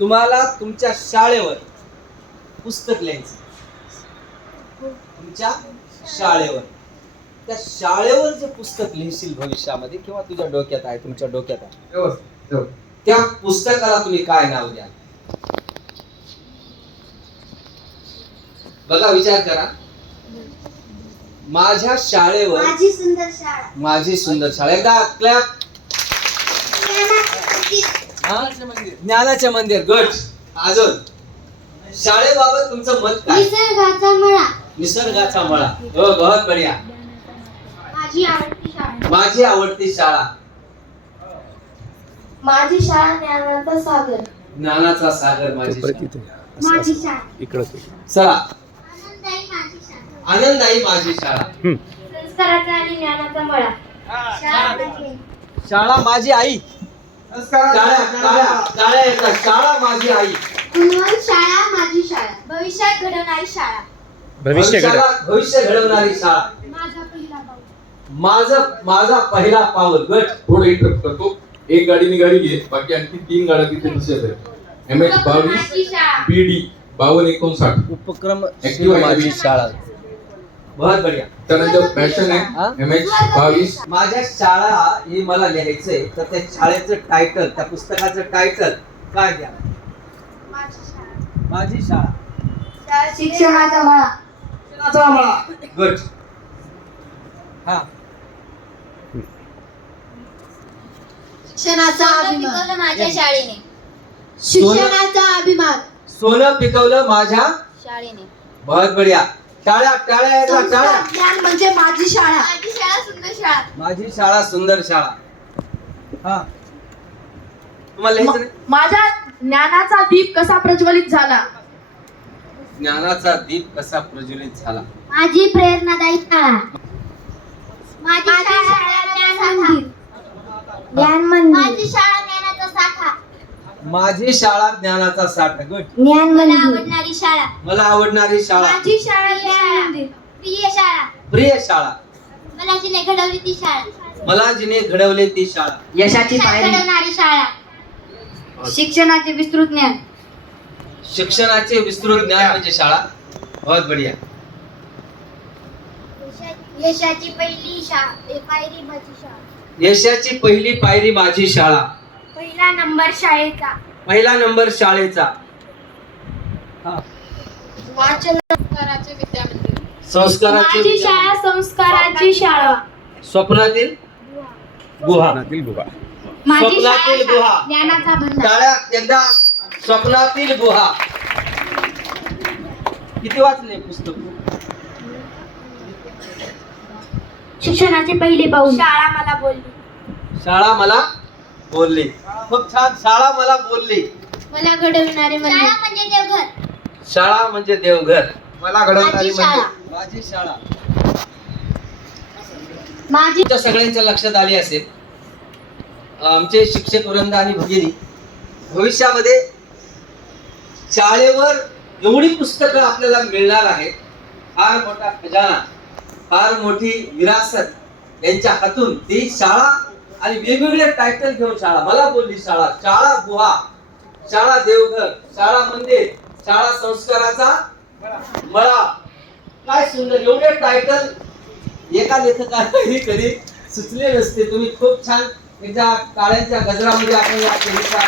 तुम्हाला तुमच्या शाळेवर पुस्तक लिहायचं. तुमच्या शाळेवर. त्या शाळेवर जे पुस्तक लिहिशील भविष्यामध्ये किंवा तुझ्या डोक्यात आहे तुमच्या डोक्यात आहे. त्या पुस्तकाला तुम्ही काय नाव द्या बघा विचार करा. माझ्या शाळेवर माझी सुंदर शाळा. माझी सुंदर शाळा. एकदा क्लॅप ज्ञानाचे मंदिर. गट अजून? शाळेबाबत तुमचं मत काय? निसर्गाचा मळा. निसर्गाचा मळा. हो बहुत बढिया. माझी आवडती शाळा. माझी आवडती शाळा. माझी शाळा ज्ञानाचा सागर. ज्ञानाचा सागर माझी शाळा. माझी शाळा. इकडं चला. आनंदाई माझी शाळा. आनंदाई माझी शाळा. संस्काराचा आणि ज्ञानाचा मळा. शाळा माझी. शाळा माझी आई. शाळा माझी आई. कुलवंत शाळा माझी शाळा. भविष्यात घडवणारी शाळा. भविष्य भविष्याला- भविष्य घडवणारी शाळा. माझा पहिला भाऊ. माझं माझा पहिला पाऊल. गट. थोडं इंटरप्ट करतो? एक गाडी निघाली घे. बाकी आणखी तीन गाड्या तिथे नसेल एम एच बावीस बी डी बावन्न एकोणसाठ. उपक्रम आहे. माझी शाळा. बहुत बढिया। त्यानंतर पॅशन हा? आहे एम एच बावीस. माझ्या शाळा हे मला लिहायचंय तर त्या शाळेचं टायटल त्या पुस्तकाचं टायटल काय द्या माझी शाळा. शिक्षणाचा मळा. गुड हा. शिक्षणाचा अभिमान. माझ्या शाळेने. शिक्षणाचा अभिमान. सोनं पिकवलं माझ्या शाळेने. बहुत बढिया. टाळ्या टाळ्या ज्ञान म्हणजे माझी शाळा. माझी शाळा सुंदर शाळा. माझी शाळा सुंदर शाळा. हा. तुम्हाला लिहायचं नाही? माझ्या ज्ञानाचा दीप कसा प्रज्वलित झाला? ज्ञानाचा दीप कसा प्रज्वलित झाला? माझी प्रेरणादायी शाळा माझी शाळा ज्ञान मंदिर ज्ञान मंदिर माझी शाळा ज्ञानाचा साठा माझी शाळा ज्ञानाचा साठा गुड ज्ञान मला मंदिर आवडणारी शाळा. मला आवडणारी शाळा. माझी शाळा ज्ञान मंदिर प्रिय शाळा. प्रिय शाळा. मला जिने घडवली ती शाळा. मला जिने घडवले ती शाळा. यशाची पायरी. घडवणारी शाळा. शिक्षणाचे विस्तृत ज्ञान. शिक्षणाचे विस्तृत ज्ञान म्हणजे शाळा? बहुत बढिया. यशाची पहिली शाळा पायरी माझी शाळा. यशाची पहिली पायरी माझी शाळा. पहिला नंबर शाळेचा. पहिला नंबर शाळेचा. हा. वाचन संस्काराचे विद्यामंदिर. संस्काराचे माझी शाळा संस्काराची शाळा. स्वप्नातील गुहा. नातील गुहा. माझी स्वप्नातील शाळा गुहा. ज्ञानाचा भंडार टाळ्या एकदा स्वप्नातील गुहा. किती वाचले पुस्तक? शिक्षणाचे पहिले पाऊल. शाळा मला बोलली. शाळा मला बोलली. खूप छान. शाळा मला बोलली. मला घडवणारे शाळा म्हणजे देवघर. शाळा म्हणजे देवघर. मला घडवणारी माझी शाळा. म्हणजे माझी शाळा. माझी तुमच्या सगळ्यांच्या लक्षात आली असेल. आमचे शिक्षक वृंद आणि भगिनी भविष्यामध्ये शाळेवर एवढी पुस्तकं आपल्याला मिळणार आहेत फार मोठा खजाना फार मोठी विरासत यांच्या हातून ती शाळा आणि वेगवेगळे टायटल घेऊन शाळा. मला बोलली शाळा. शाळा गुहा. शाळा देवघर. शाळा मंदिर. शाळा संस्काराचा मळा. काय सुंदर. एवढे टायटल एका लेखकालाही कधी सुचले नसते तुम्ही खूप छान एकदा काळ्यांच्या गजरामध्ये आपण या कविता